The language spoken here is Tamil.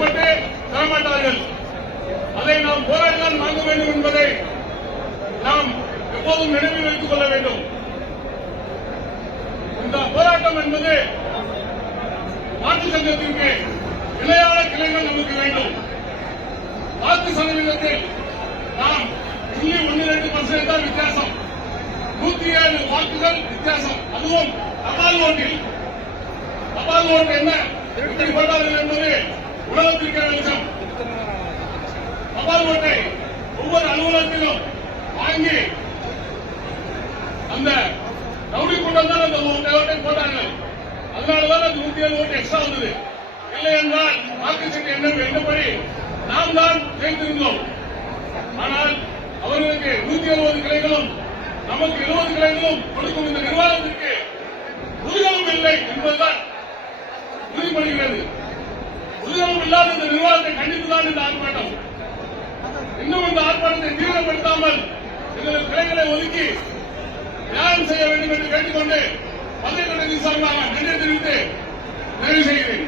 விருப்பப்பட்டு தரமாட்டார்கள். அதை நாம் போராடினால் வாங்க வேண்டும் என்பதை நாம் எப்போதும் நினைவில் வைத்துக் கொள்ள வேண்டும். இந்த போராட்டம் என்பது வாக்கு சங்கத்திற்கு நிலையான கிளைகள் நமக்கு வேண்டும். வாக்கு சதவீதத்தில் நாம் 0.12% தான் வித்தியாசம். 107 வாக்குகள் வித்தியாசம். அதுவும் தபால் ஓட்டில். தபால் ஓட்டு என்ன எப்படி போட்டார்கள் என்பது உலகத்திற்கு வெளிச்சம். தபால் ஓட்டை ஒவ்வொரு அலுவலகத்திலும் வாங்கி அந்த ரவுடி கூட்டம் தான் அந்த ஓட்டை போட்டார்கள். அதனாலதான் அந்த 107 ஓட்டு எக்ஸ்ட்ரா வந்தது. இல்லை என்றால் வாக்குச்சீட்டு எண்ணப்படி நாம் தான் ஜெயித்திருந்தோம். ஆனால் அவர்களுக்கு 170 கிளைகளும் நமக்கு 20 கிளைகளும் கொடுக்கும் இந்த நிர்வாகத்திற்கு முதுகலும் இல்லை என்பதுதான் உறுதிப்படுகிறது. முதுகலும் இல்லாத இந்த நிர்வாகத்தை கண்டித்துதான் இந்த ஆர்ப்பாட்டம். இன்னும் இந்த ஆர்ப்பாட்டத்தை தீவிரப்படுத்தாமல் எங்களுக்கு கிளைகளை ஒதுக்கி நியாயம் செய்ய வேண்டும் என்று கேட்டுக்கொண்டு பல்கலைக்கழகத்தின் சார்பாக நன்றி தெரிவித்து நிறைவு செய்கிறேன்.